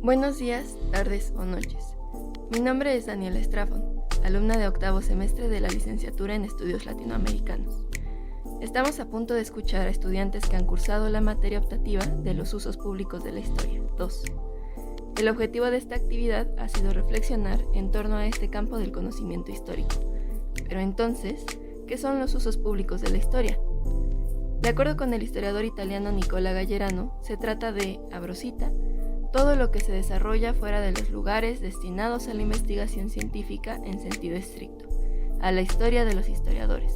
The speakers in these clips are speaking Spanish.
Buenos días, tardes o noches. Mi nombre es Daniela Estrafón, alumna de octavo semestre de la licenciatura en Estudios Latinoamericanos. Estamos a punto de escuchar a estudiantes que han cursado la materia optativa de los usos públicos de la historia, 2. El objetivo de esta actividad ha sido reflexionar en torno a este campo del conocimiento histórico. Pero entonces, ¿qué son los usos públicos de la historia? De acuerdo con el historiador italiano Nicola Gallerano, se trata de, abro cita, todo lo que se desarrolla fuera de los lugares destinados a la investigación científica en sentido estricto, a la historia de los historiadores,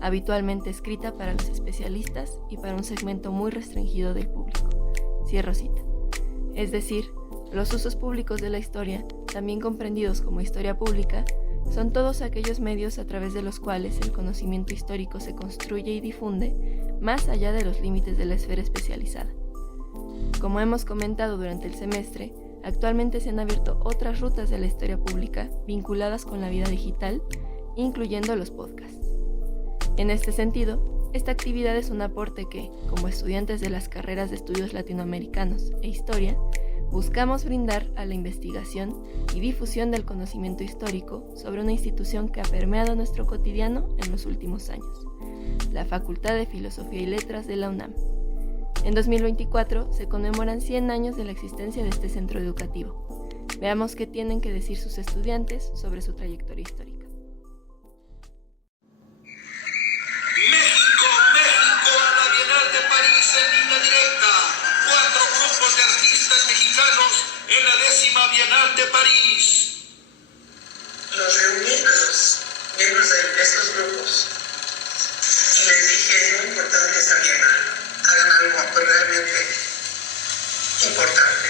habitualmente escrita para los especialistas y para un segmento muy restringido del público. Cierro cita. Es decir, los usos públicos de la historia, también comprendidos como historia pública, son todos aquellos medios a través de los cuales el conocimiento histórico se construye y difunde más allá de los límites de la esfera especializada. Como hemos comentado durante el semestre, actualmente se han abierto otras rutas de la historia pública vinculadas con la vida digital, incluyendo los podcasts. En este sentido, esta actividad es un aporte que, como estudiantes de las carreras de estudios latinoamericanos e historia, buscamos brindar a la investigación y difusión del conocimiento histórico sobre una institución que ha permeado nuestro cotidiano en los últimos años, la Facultad de Filosofía y Letras de la UNAM. En 2024 se conmemoran 100 años de la existencia de este centro educativo. Veamos qué tienen que decir sus estudiantes sobre su trayectoria histórica. México a la Bienal de París en línea directa. 4 grupos de artistas mexicanos en la 10ª Bienal de París. Los reuní a los miembros de estos grupos y les dije, es muy importante esta bienal. Hagan algo realmente importante.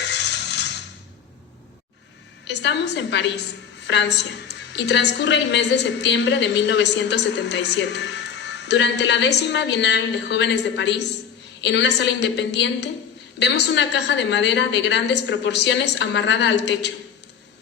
Estamos en París, Francia, y transcurre el mes de septiembre de 1977. Durante la 10ª Bienal de Jóvenes de París, en una sala independiente, vemos una caja de madera de grandes proporciones amarrada al techo.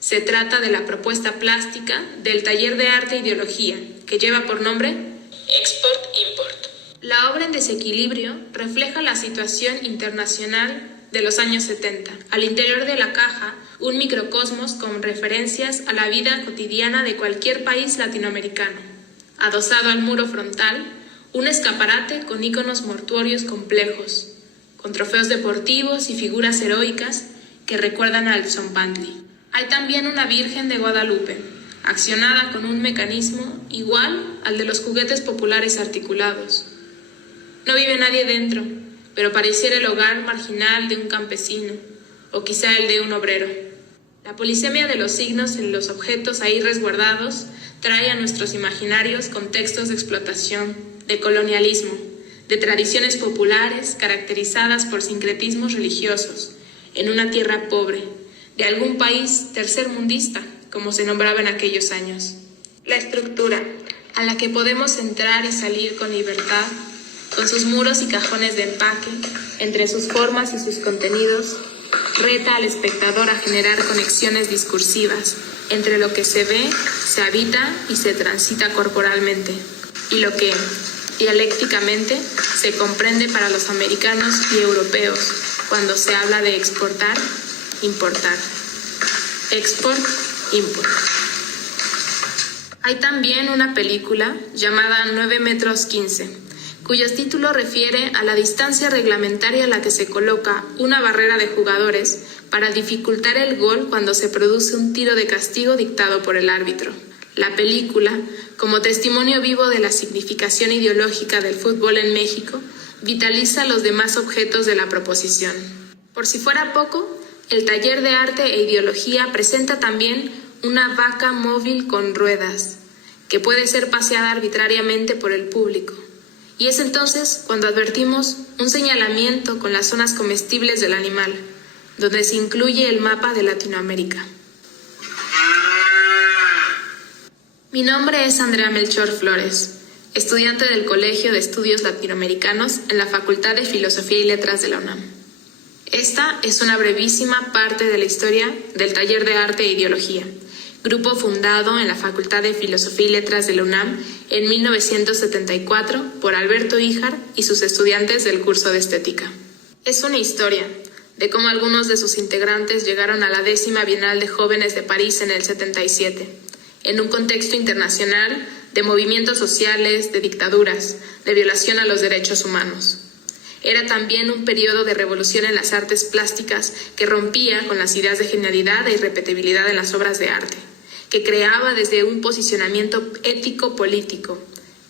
Se trata de la propuesta plástica del Taller de Arte e Ideología, que lleva por nombre Export-Import. La obra en desequilibrio refleja la situación internacional de los años 70. Al interior de la caja, un microcosmos con referencias a la vida cotidiana de cualquier país latinoamericano. Adosado al muro frontal, un escaparate con íconos mortuorios complejos, con trofeos deportivos y figuras heroicas que recuerdan al Tzompantli. Hay también una Virgen de Guadalupe, accionada con un mecanismo igual al de los juguetes populares articulados. No vive nadie dentro, pero pareciera el hogar marginal de un campesino, o quizá el de un obrero. La polisemia de los signos en los objetos ahí resguardados trae a nuestros imaginarios contextos de explotación, de colonialismo, de tradiciones populares caracterizadas por sincretismos religiosos, en una tierra pobre, de algún país tercermundista, como se nombraba en aquellos años. La estructura, a la que podemos entrar y salir con libertad, con sus muros y cajones de empaque, entre sus formas y sus contenidos, reta al espectador a generar conexiones discursivas entre lo que se ve, se habita y se transita corporalmente, y lo que, dialécticamente, se comprende para los americanos y europeos cuando se habla de exportar, importar. Export, import. Hay también una película llamada 9 metros 15, cuyo título refiere a la distancia reglamentaria a la que se coloca una barrera de jugadores para dificultar el gol cuando se produce un tiro de castigo dictado por el árbitro. La película, como testimonio vivo de la significación ideológica del fútbol en México, vitaliza los demás objetos de la proposición. Por si fuera poco, el Taller de Arte e Ideología presenta también una vaca móvil con ruedas, que puede ser paseada arbitrariamente por el público. Y es entonces cuando advertimos un señalamiento con las zonas comestibles del animal, donde se incluye el mapa de Latinoamérica. Mi nombre es Andrea Melchor Flores, estudiante del Colegio de Estudios Latinoamericanos en la Facultad de Filosofía y Letras de la UNAM. Esta es una brevísima parte de la historia del Taller de Arte e Ideología, grupo fundado en la Facultad de Filosofía y Letras de la UNAM en 1974 por Alberto Híjar y sus estudiantes del curso de Estética. Es una historia de cómo algunos de sus integrantes llegaron a la 10ª Bienal de Jóvenes de París en el 77, en un contexto internacional de movimientos sociales, de dictaduras, de violación a los derechos humanos. Era también un periodo de revolución en las artes plásticas que rompía con las ideas de genialidad e irrepetibilidad en las obras de arte, que creaba desde un posicionamiento ético-político,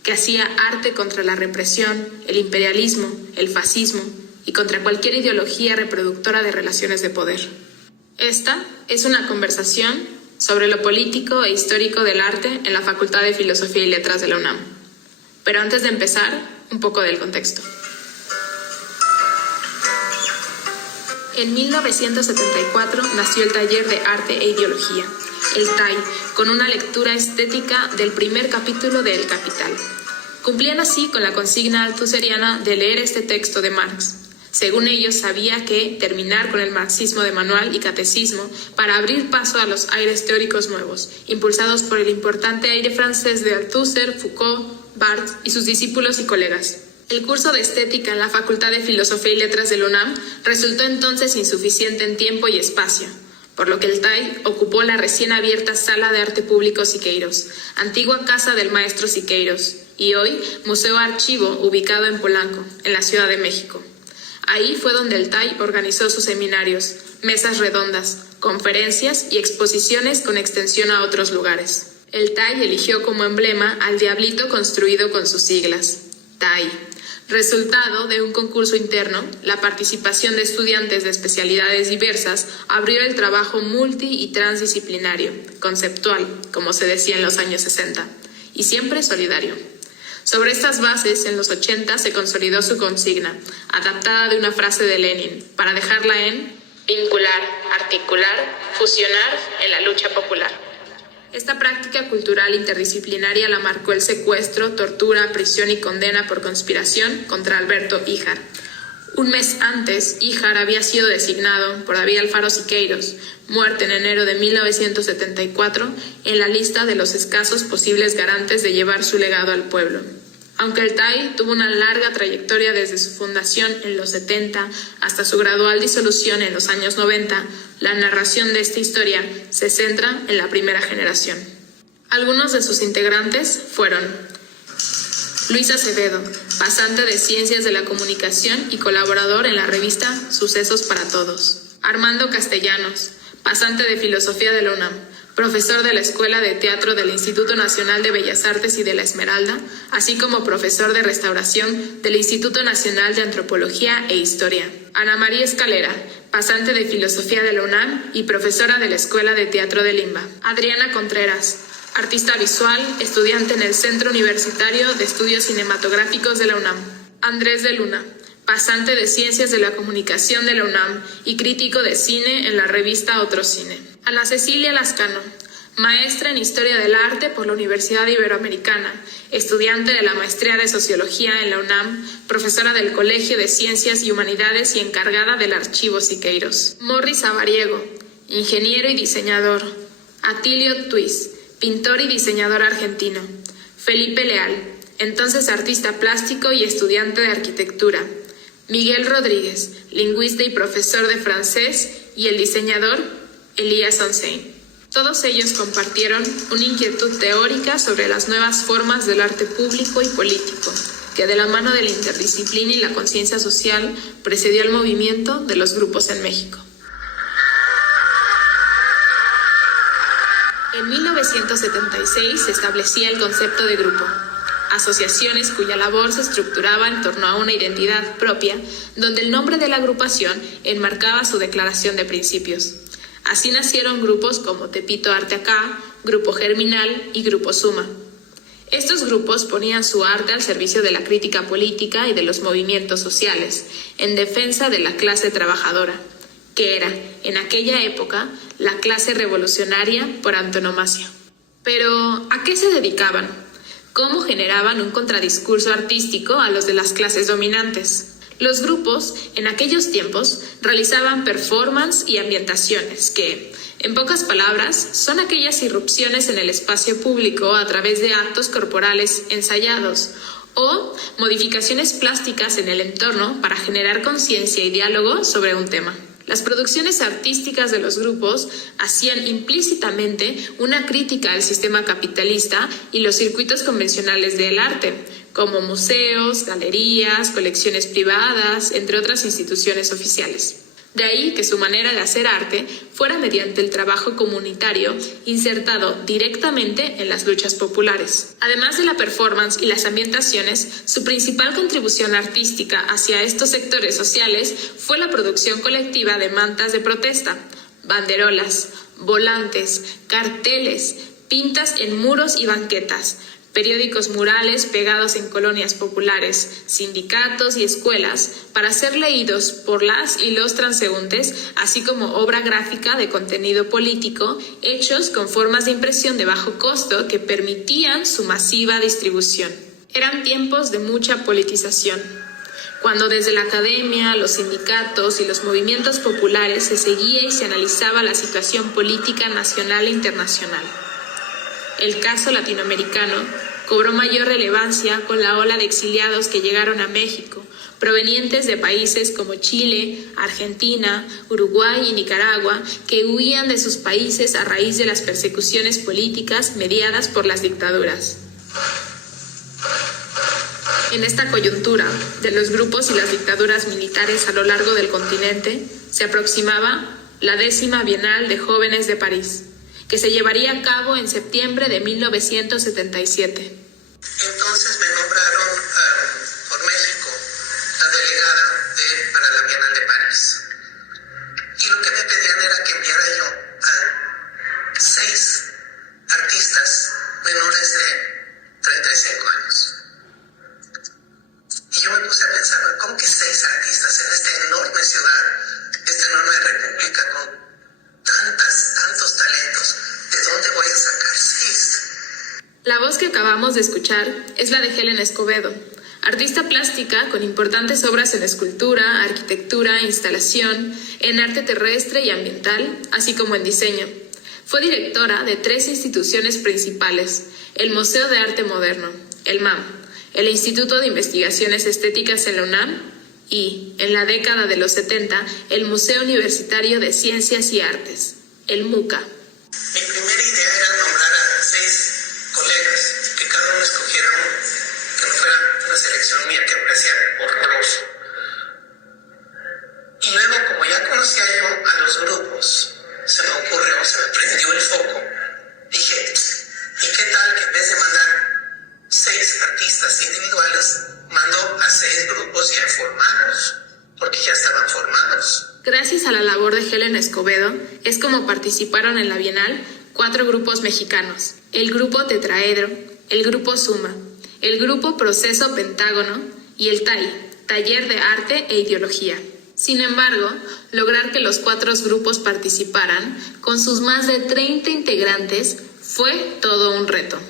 que hacía arte contra la represión, el imperialismo, el fascismo y contra cualquier ideología reproductora de relaciones de poder. Esta es una conversación sobre lo político e histórico del arte en la Facultad de Filosofía y Letras de la UNAM. Pero antes de empezar, un poco del contexto. En 1974 nació el Taller de Arte e Ideología, el TAI, con una lectura estética del primer capítulo de El Capital. Cumplían así con la consigna althuseriana de leer este texto de Marx. Según ellos, había que terminar con el marxismo de manual y catecismo para abrir paso a los aires teóricos nuevos, impulsados por el importante aire francés de Althusser, Foucault, Barthes y sus discípulos y colegas. El curso de estética en la Facultad de Filosofía y Letras de la UNAM resultó entonces insuficiente en tiempo y espacio, por lo que el TAI ocupó la recién abierta Sala de Arte Público Siqueiros, antigua casa del maestro Siqueiros, y hoy Museo Archivo, ubicado en Polanco, en la Ciudad de México. Ahí fue donde el TAI organizó sus seminarios, mesas redondas, conferencias y exposiciones con extensión a otros lugares. El TAI eligió como emblema al diablito construido con sus siglas, TAI. Resultado de un concurso interno, la participación de estudiantes de especialidades diversas abrió el trabajo multi- y transdisciplinario, conceptual, como se decía en los años 60, y siempre solidario. Sobre estas bases, en los 80 se consolidó su consigna, adaptada de una frase de Lenin, para dejarla en vincular, articular, fusionar en la lucha popular. Esta práctica cultural interdisciplinaria la marcó el secuestro, tortura, prisión y condena por conspiración contra Alberto Híjar. Un mes antes, Híjar había sido designado por David Alfaro Siqueiros, muerto en enero de 1974, en la lista de los escasos posibles garantes de llevar su legado al pueblo. Aunque el TAI tuvo una larga trayectoria desde su fundación en los 70 hasta su gradual disolución en los años 90, la narración de esta historia se centra en la primera generación. Algunos de sus integrantes fueron Luis Acevedo, pasante de Ciencias de la Comunicación y colaborador en la revista Sucesos para Todos. Armando Castellanos, pasante de Filosofía de la UNAM, profesor de la Escuela de Teatro del Instituto Nacional de Bellas Artes y de la Esmeralda, así como profesor de Restauración del Instituto Nacional de Antropología e Historia. Ana María Escalera, pasante de Filosofía de la UNAM y profesora de la Escuela de Teatro de Limba. Adriana Contreras, artista visual, estudiante en el Centro Universitario de Estudios Cinematográficos de la UNAM. Andrés de Luna, pasante de Ciencias de la Comunicación de la UNAM y crítico de cine en la revista Otro Cine. Ana Cecilia Lascano, maestra en Historia del Arte por la Universidad Iberoamericana, estudiante de la Maestría de Sociología en la UNAM, profesora del Colegio de Ciencias y Humanidades y encargada del Archivo Siqueiros. Morris Avariego, ingeniero y diseñador. Atilio Tuis, pintor y diseñador argentino. Felipe Leal, entonces artista plástico y estudiante de arquitectura. Miguel Rodríguez, lingüista y profesor de francés, y el diseñador Elías Onsein. Todos ellos compartieron una inquietud teórica sobre las nuevas formas del arte público y político, que de la mano de la interdisciplina y la conciencia social precedió el movimiento de los grupos en México. En 1976 se establecía el concepto de grupo, asociaciones cuya labor se estructuraba en torno a una identidad propia, donde el nombre de la agrupación enmarcaba su declaración de principios. Así nacieron grupos como Tepito Arte Acá, Grupo Germinal y Grupo Suma. Estos grupos ponían su arte al servicio de la crítica política y de los movimientos sociales, en defensa de la clase trabajadora, que era, en aquella época, la clase revolucionaria por antonomasia. Pero, ¿a qué se dedicaban? ¿Cómo generaban un contradiscurso artístico a los de las clases dominantes? Los grupos, en aquellos tiempos, realizaban performance y ambientaciones que, en pocas palabras, son aquellas irrupciones en el espacio público a través de actos corporales ensayados o modificaciones plásticas en el entorno para generar conciencia y diálogo sobre un tema. Las producciones artísticas de los grupos hacían implícitamente una crítica al sistema capitalista y los circuitos convencionales del arte, como museos, galerías, colecciones privadas, entre otras instituciones oficiales. De ahí que su manera de hacer arte fuera mediante el trabajo comunitario insertado directamente en las luchas populares. Además de la performance y las ambientaciones, su principal contribución artística hacia estos sectores sociales fue la producción colectiva de mantas de protesta, banderolas, volantes, carteles, pintas en muros y banquetas, periódicos murales pegados en colonias populares, sindicatos y escuelas para ser leídos por las y los transeúntes, así como obra gráfica de contenido político, hechos con formas de impresión de bajo costo que permitían su masiva distribución. Eran tiempos de mucha politización, cuando desde la academia, los sindicatos y los movimientos populares se seguía y se analizaba la situación política nacional e internacional. El caso latinoamericano cobró mayor relevancia con la ola de exiliados que llegaron a México, provenientes de países como Chile, Argentina, Uruguay y Nicaragua, que huían de sus países a raíz de las persecuciones políticas mediadas por las dictaduras. En esta coyuntura de los grupos y las dictaduras militares a lo largo del continente, se aproximaba la 10ª Bienal de Jóvenes de París, que se llevaría a cabo en septiembre de 1977. Entonces me nombraron por México la delegada para la Bienal de París. Y lo que me pedían era que enviara yo a 6 artistas menores de 35 años. Y yo me puse a pensar, ¿cómo que 6 artistas en esta enorme ciudad, esta enorme república con tantos talentos? ¿De dónde voy a sacar 6? La voz que acabamos de escuchar es la de Helen Escobedo, artista plástica con importantes obras en escultura, arquitectura, instalación, en arte terrestre y ambiental, así como en diseño. Fue directora de 3 instituciones principales: el Museo de Arte Moderno, el MAM, el Instituto de Investigaciones Estéticas en la UNAM y, en la década de los 70, el Museo Universitario de Ciencias y Artes, el MUCA. Mi primera idea era nombrar a 6 colegas, que cada uno escogiera uno, que no fuera una selección mía que me parecía horroroso. Y luego, como ya conocía yo a los grupos, se me ocurrió, se me prendió el foco. Dije, ¿y qué tal que en vez de mandar 6 artistas individuales, mando a 6 grupos ya formados? Porque ya estaban formados. Gracias a la labor de Helen Escobedo, es como participaron en la Bienal 4 grupos mexicanos: el Grupo Tetraedro, el Grupo Suma, el Grupo Proceso Pentágono y el TAI, Taller de Arte e Ideología. Sin embargo, lograr que los 4 grupos participaran, con sus más de 30 integrantes, fue todo un reto.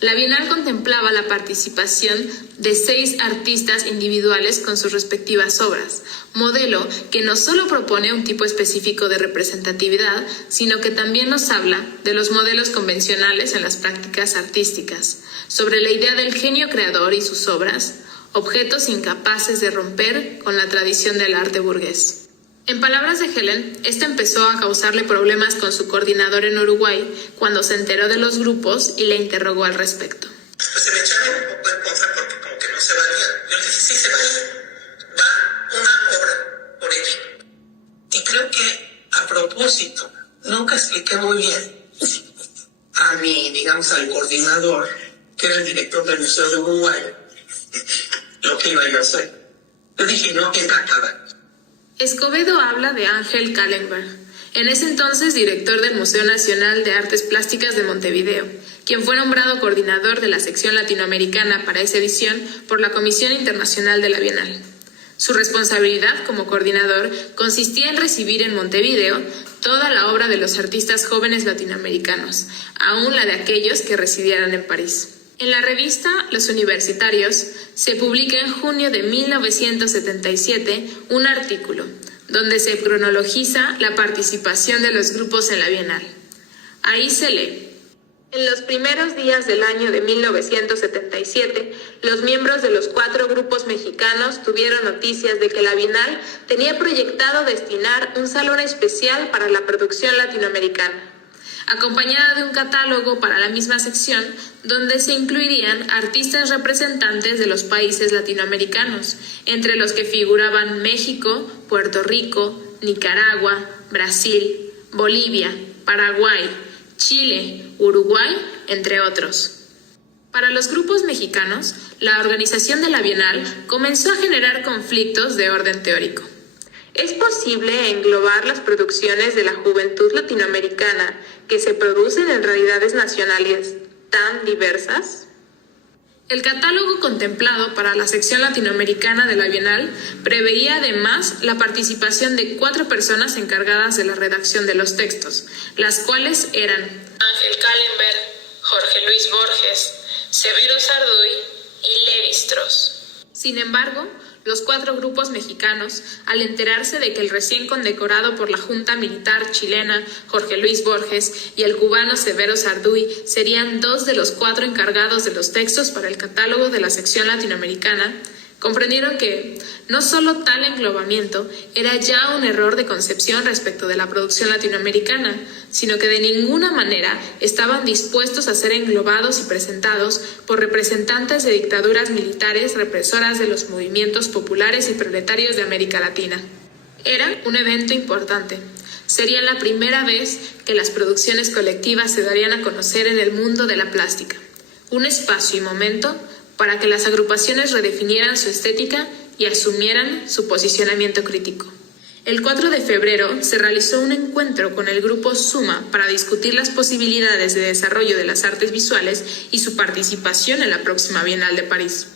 La Bienal contemplaba la participación de 6 artistas individuales con sus respectivas obras, modelo que no solo propone un tipo específico de representatividad, sino que también nos habla de los modelos convencionales en las prácticas artísticas, sobre la idea del genio creador y sus obras, objetos incapaces de romper con la tradición del arte burgués. En palabras de Helen, esta empezó a causarle problemas con su coordinador en Uruguay cuando se enteró de los grupos y le interrogó al respecto. Pues se me echaron un poco en contra porque como que no se valía. Yo le dije, sí se vale, va una obra por ella. Y creo que a propósito, nunca expliqué muy bien a mi, digamos, al coordinador, que era el director del Museo de Uruguay, lo que iba yo a hacer. Yo dije, no, encantada. Escobedo habla de Ángel Kallenberg, en ese entonces director del Museo Nacional de Artes Plásticas de Montevideo, quien fue nombrado coordinador de la sección latinoamericana para esa edición por la Comisión Internacional de la Bienal. Su responsabilidad como coordinador consistía en recibir en Montevideo toda la obra de los artistas jóvenes latinoamericanos, aún la de aquellos que residieran en París. En la revista Los Universitarios se publica en junio de 1977 un artículo donde se cronologiza la participación de los grupos en la Bienal. Ahí se lee: En los primeros días del año de 1977, los miembros de los 4 grupos mexicanos tuvieron noticias de que la Bienal tenía proyectado destinar un salón especial para la producción latinoamericana, acompañada de un catálogo para la misma sección, donde se incluirían artistas representantes de los países latinoamericanos, entre los que figuraban México, Puerto Rico, Nicaragua, Brasil, Bolivia, Paraguay, Chile, Uruguay, entre otros. Para los grupos mexicanos, la organización de la Bienal comenzó a generar conflictos de orden teórico. ¿Es posible englobar las producciones de la juventud latinoamericana que se producen en realidades nacionales tan diversas? El catálogo contemplado para la sección latinoamericana de la Bienal preveía además la participación de 4 personas encargadas de la redacción de los textos, las cuales eran Ángel Callenberg, Jorge Luis Borges, Severo Sarduy y Levi Strauss. Sin embargo, los 4 grupos mexicanos, al enterarse de que el recién condecorado por la Junta Militar chilena Jorge Luis Borges y el cubano Severo Sarduy serían 2 de los 4 encargados de los textos para el catálogo de la sección latinoamericana, comprendieron que no solo tal englobamiento era ya un error de concepción respecto de la producción latinoamericana, sino que de ninguna manera estaban dispuestos a ser englobados y presentados por representantes de dictaduras militares represoras de los movimientos populares y proletarios de América Latina. Era un evento importante. Sería la primera vez que las producciones colectivas se darían a conocer en el mundo de la plástica. Un espacio y momento para que las agrupaciones redefinieran su estética y asumieran su posicionamiento crítico. El 4 de febrero se realizó un encuentro con el grupo Suma para discutir las posibilidades de desarrollo de las artes visuales y su participación en la próxima Bienal de París.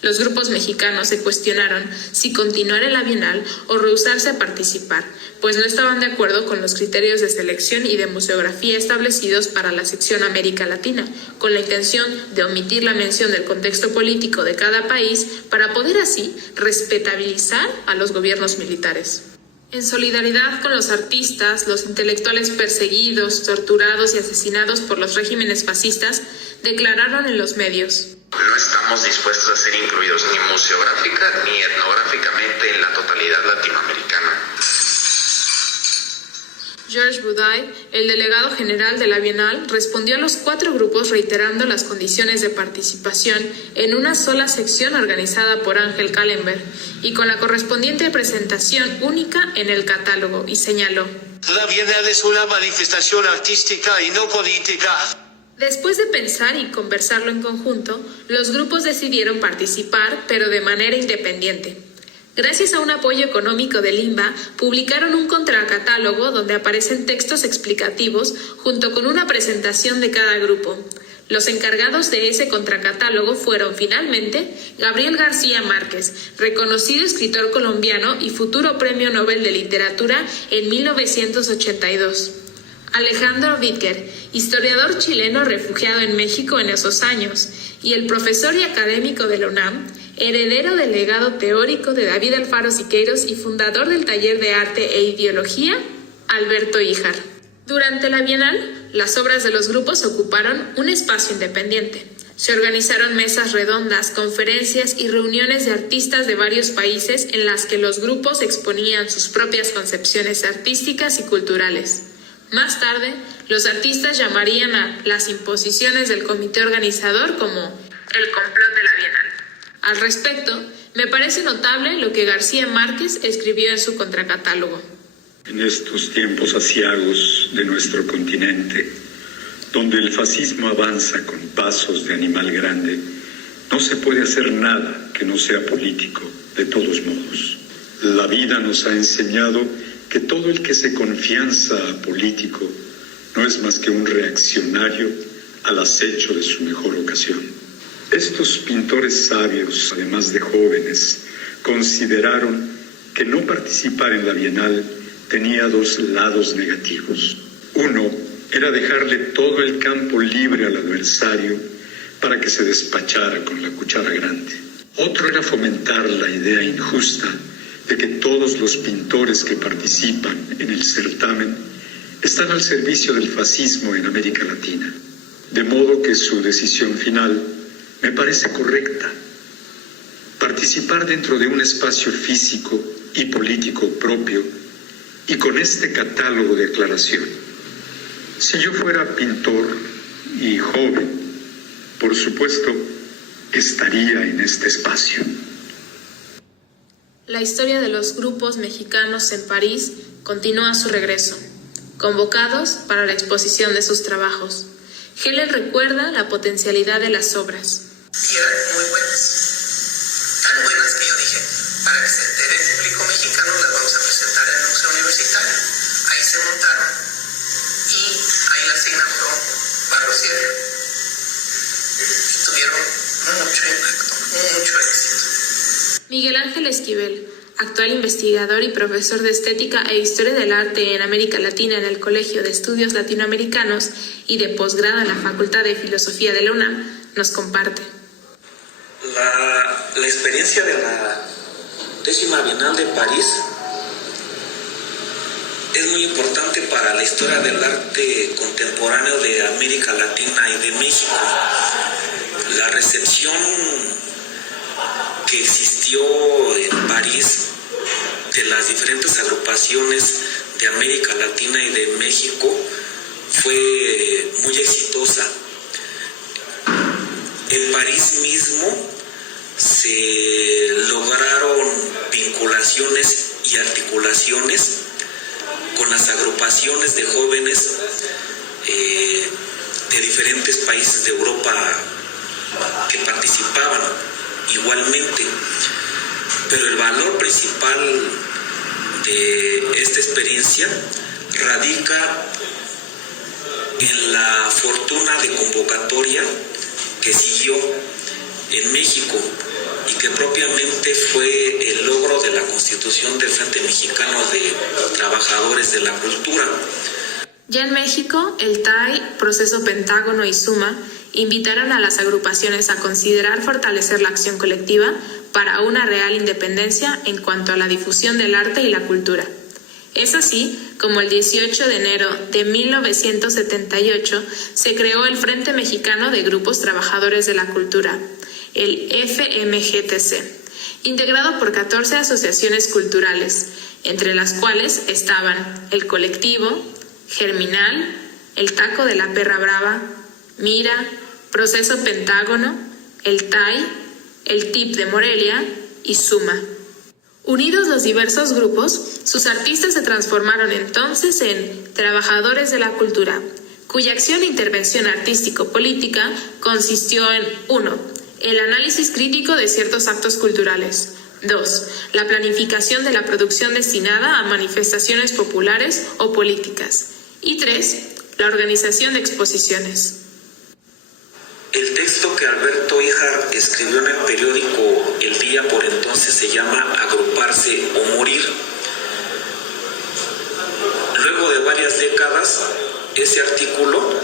Los grupos mexicanos se cuestionaron si continuar en la Bienal o rehusarse a participar, pues no estaban de acuerdo con los criterios de selección y de museografía establecidos para la sección América Latina, con la intención de omitir la mención del contexto político de cada país para poder así respetabilizar a los gobiernos militares. En solidaridad con los artistas, los intelectuales perseguidos, torturados y asesinados por los regímenes fascistas, declararon en los medios: no estamos dispuestos a ser incluidos ni museográfica ni etnográficamente en la totalidad latinoamericana. Georges Buday, el delegado general de la Bienal, respondió a los 4 grupos reiterando las condiciones de participación en una sola sección organizada por Ángel Callenberg y con la correspondiente presentación única en el catálogo, y señaló: la Bienal es una manifestación artística y no política. Después de pensar y conversarlo en conjunto, los grupos decidieron participar, pero de manera independiente. Gracias a un apoyo económico del INBA, publicaron un contracatálogo donde aparecen textos explicativos junto con una presentación de cada grupo. Los encargados de ese contracatálogo fueron finalmente Gabriel García Márquez, reconocido escritor colombiano y futuro Premio Nobel de Literatura en 1982. Alejandro Vídker, historiador chileno refugiado en México en esos años, y el profesor y académico de la UNAM, heredero del legado teórico de David Alfaro Siqueiros y fundador del taller de arte e ideología, Alberto Híjar. Durante la Bienal, las obras de los grupos ocuparon un espacio independiente. Se organizaron mesas redondas, conferencias y reuniones de artistas de varios países en las que los grupos exponían sus propias concepciones artísticas y culturales. Más tarde, los artistas llamarían a las imposiciones del comité organizador como el complot de la Bienal. Al respecto, me parece notable lo que García Márquez escribió en su contracatálogo. En estos tiempos aciagos de nuestro continente, donde el fascismo avanza con pasos de animal grande, no se puede hacer nada que no sea político, de todos modos. La vida nos ha enseñado que todo el que se confianza político no es más que un reaccionario al acecho de su mejor ocasión. Estos pintores sabios, además de jóvenes, consideraron que no participar en la Bienal tenía 2 lados negativos. Uno era dejarle todo el campo libre al adversario para que se despachara con la cuchara grande. Otro era fomentar la idea injusta de que todos los pintores que participan en el certamen están al servicio del fascismo en América Latina. de modo que su decisión final me parece correcta. Participar dentro de un espacio físico y político propio y con este catálogo de aclaración. Si yo fuera pintor y joven, por supuesto, estaría en este espacio. La historia de los grupos mexicanos en París continúa su regreso, convocados para la exposición de sus trabajos. Heller recuerda la potencialidad de las obras. Y eran muy buenas, tan buenas que yo dije, para que se entere el público mexicano, las vamos a presentar en el Museo Universitario. Ahí se montaron y ahí las inauguró Barrosier. Y tuvieron mucho impacto, mucho éxito. Miguel Ángel Esquivel, actual investigador y profesor de Estética e Historia del Arte en América Latina en el Colegio de Estudios Latinoamericanos y de posgrado en la Facultad de Filosofía de la UNAM, nos comparte. La experiencia de la 10ª Bienal de París es muy importante para la historia del arte contemporáneo de América Latina y de México. La recepción que existió en París de las diferentes agrupaciones de América Latina y de México fue muy exitosa. En París mismo se lograron vinculaciones y articulaciones con las agrupaciones de jóvenes de diferentes países de Europa que participaban igualmente, pero el valor principal de esta experiencia radica en la fortuna de convocatoria que siguió en México y que propiamente fue el logro de la constitución del Frente Mexicano de Trabajadores de la Cultura. Ya en México, el TAI, Proceso Pentágono y Suma invitaron a las agrupaciones a considerar fortalecer la acción colectiva para una real independencia en cuanto a la difusión del arte y la cultura. Es así como el 18 de enero de 1978 se creó el Frente Mexicano de Grupos Trabajadores de la Cultura, el FMGTC, integrado por 14 asociaciones culturales, entre las cuales estaban el Colectivo, Germinal, el Taco de la Perra Brava, Mira, Proceso Pentágono, el TAI, el TIP de Morelia y Suma. Unidos los diversos grupos, sus artistas se transformaron entonces en Trabajadores de la Cultura, cuya acción e intervención artístico-política consistió en 1. El análisis crítico de ciertos actos culturales. 2. La planificación de la producción destinada a manifestaciones populares o políticas. Y 3. La organización de exposiciones. El texto que Alberto Híjar escribió en el periódico El Día por entonces se llama Agruparse o Morir. Luego de varias décadas, ese artículo,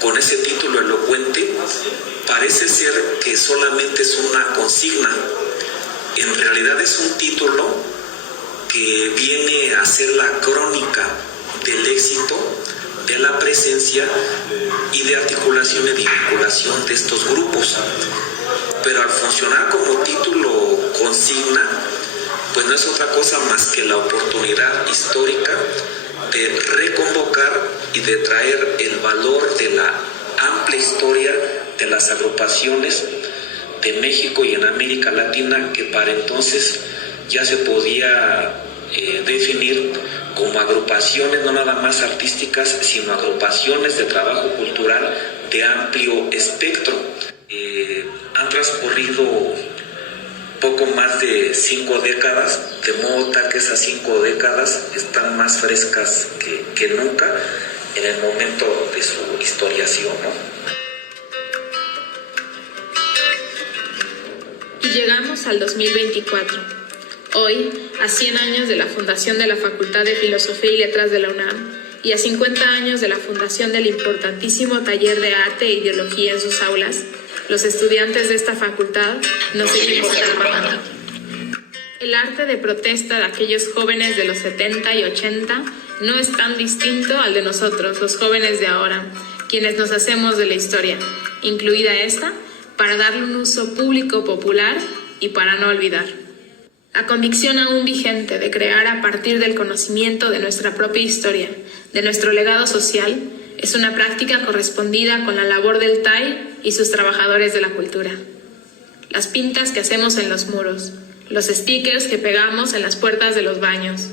con ese título elocuente, parece ser que solamente es una consigna. En realidad es un título que viene a ser la crónica del éxito, de la presencia y de articulación y vinculación de estos grupos. Pero al funcionar como título consigna, pues no es otra cosa más que la oportunidad histórica de reconvocar y de traer el valor de la amplia historia de las agrupaciones de México y en América Latina, que para entonces ya se podía definir como agrupaciones no nada más artísticas, sino agrupaciones de trabajo cultural de amplio espectro. Han transcurrido poco más de 5 décadas, de modo tal que esas 5 décadas están más frescas que nunca en el momento de su historiación, ¿no? Y llegamos al 2024. Hoy, a 100 años de la fundación de la Facultad de Filosofía y Letras de la UNAM y a 50 años de la fundación del importantísimo taller de arte e ideología en sus aulas, los estudiantes de esta facultad nos seguimos preparando. El arte de protesta de aquellos jóvenes de los 70 y 80 no es tan distinto al de nosotros, los jóvenes de ahora, quienes nos hacemos de la historia, incluida esta, para darle un uso público popular y para no olvidar. La convicción aún vigente de crear a partir del conocimiento de nuestra propia historia, de nuestro legado social, es una práctica correspondida con la labor del TAI y sus trabajadores de la cultura. Las pintas que hacemos en los muros, los stickers que pegamos en las puertas de los baños,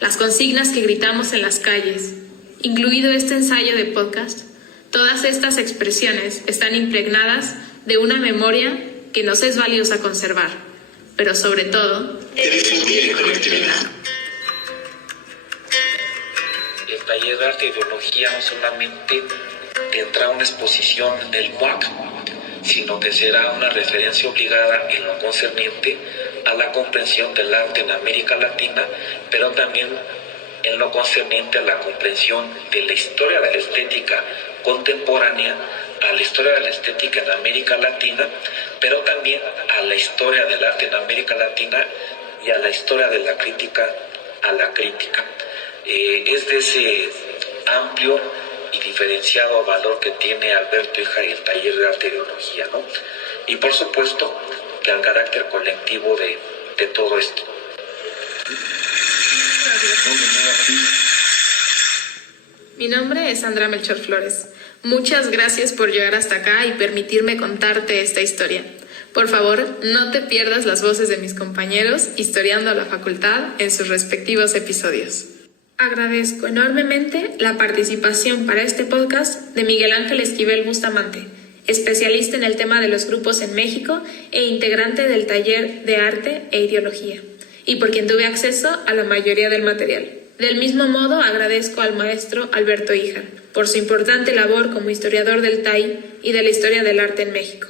las consignas que gritamos en las calles, incluido este ensayo de podcast, todas estas expresiones están impregnadas de una memoria que nos es valiosa conservar, pero sobre todo, de difundir en colectividad. El taller de arte e ideología no solamente tendrá una exposición del MUAC, sino que será una referencia obligada en lo concerniente a la comprensión del arte en América Latina, pero también en lo concerniente a la comprensión de la historia de la estética contemporánea, a la historia de la estética en América Latina, pero también a la historia del arte en América Latina y a la historia de la crítica a la crítica. Es de ese amplio y diferenciado valor que tiene Alberto Híjar y el taller de arte e ideología, ¿no? Y por supuesto que al carácter colectivo de todo esto. Mi nombre es Sandra Melchor Flores. Muchas gracias por llegar hasta acá y permitirme contarte esta historia. Por favor, no te pierdas las voces de mis compañeros historiando la facultad en sus respectivos episodios. Agradezco enormemente la participación para este podcast de Miguel Ángel Esquivel Bustamante, especialista en el tema de los grupos en México e integrante del taller de arte e ideología, y por quien tuve acceso a la mayoría del material. Del mismo modo, agradezco al maestro Alberto Híjar por su importante labor como historiador del TAI y de la historia del arte en México.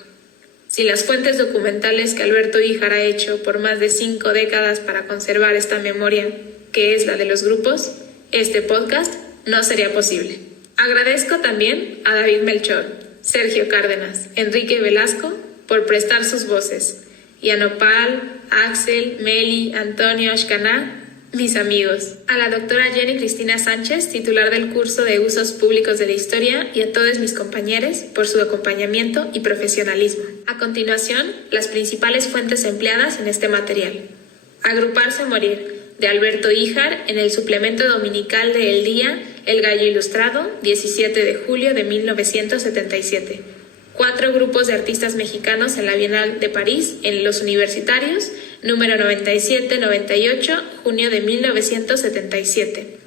Sin las fuentes documentales que Alberto Híjar ha hecho por más de 5 décadas para conservar esta memoria, que es la de los grupos, este podcast no sería posible. Agradezco también a David Melchor, Sergio Cárdenas, Enrique Velasco por prestar sus voces, y a Nopal, Axel, Meli, Antonio, Ashkaná, mis amigos, a la doctora Jenny Cristina Sánchez, titular del curso de Usos Públicos de la Historia, y a todos mis compañeros por su acompañamiento y profesionalismo. A continuación, las principales fuentes empleadas en este material. Agruparse a morir, de Alberto Híjar, en el suplemento dominical de El Día, El Gallo Ilustrado, 17 de julio de 1977. 4 grupos de artistas mexicanos en la Bienal de París, en Los Universitarios, número 97-98, junio de 1977.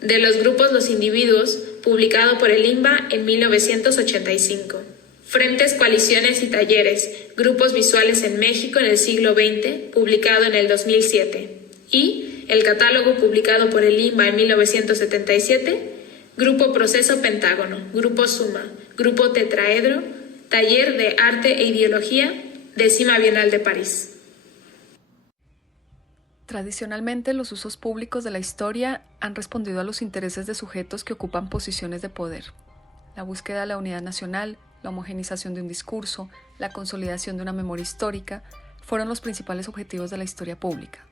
De los grupos Los Individuos, publicado por el INBA en 1985. Frentes, Coaliciones y Talleres, Grupos Visuales en México en el siglo XX, publicado en el 2007. Y el catálogo publicado por el INBA en 1977, Grupo Proceso Pentágono, Grupo Suma, Grupo Tetraedro, Taller de Arte e Ideología, 10ª Bienal de París. Tradicionalmente, los usos públicos de la historia han respondido a los intereses de sujetos que ocupan posiciones de poder. La búsqueda de la unidad nacional, la homogenización de un discurso, la consolidación de una memoria histórica, fueron los principales objetivos de la historia pública.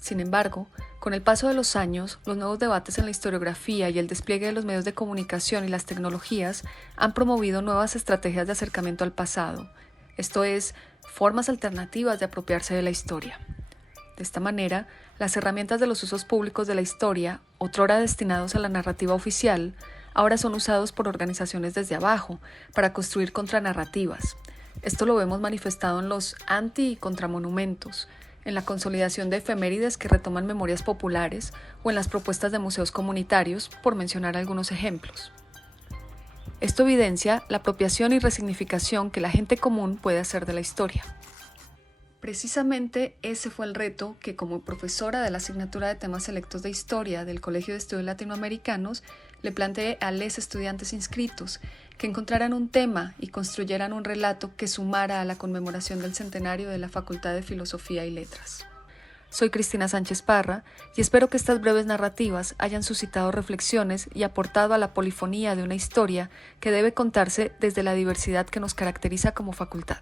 Sin embargo, con el paso de los años, los nuevos debates en la historiografía y el despliegue de los medios de comunicación y las tecnologías han promovido nuevas estrategias de acercamiento al pasado, esto es, formas alternativas de apropiarse de la historia. De esta manera, las herramientas de los usos públicos de la historia, otrora destinados a la narrativa oficial, ahora son usados por organizaciones desde abajo para construir contranarrativas. Esto lo vemos manifestado en los anti- y contramonumentos, en la consolidación de efemérides que retoman memorias populares o en las propuestas de museos comunitarios, por mencionar algunos ejemplos. Esto evidencia la apropiación y resignificación que la gente común puede hacer de la historia. Precisamente ese fue el reto que, como profesora de la asignatura de temas selectos de historia del Colegio de Estudios Latinoamericanos, le planteé a los estudiantes inscritos que encontraran un tema y construyeran un relato que sumara a la conmemoración del centenario de la Facultad de Filosofía y Letras. Soy Cristina Sánchez Parra y espero que estas breves narrativas hayan suscitado reflexiones y aportado a la polifonía de una historia que debe contarse desde la diversidad que nos caracteriza como facultad.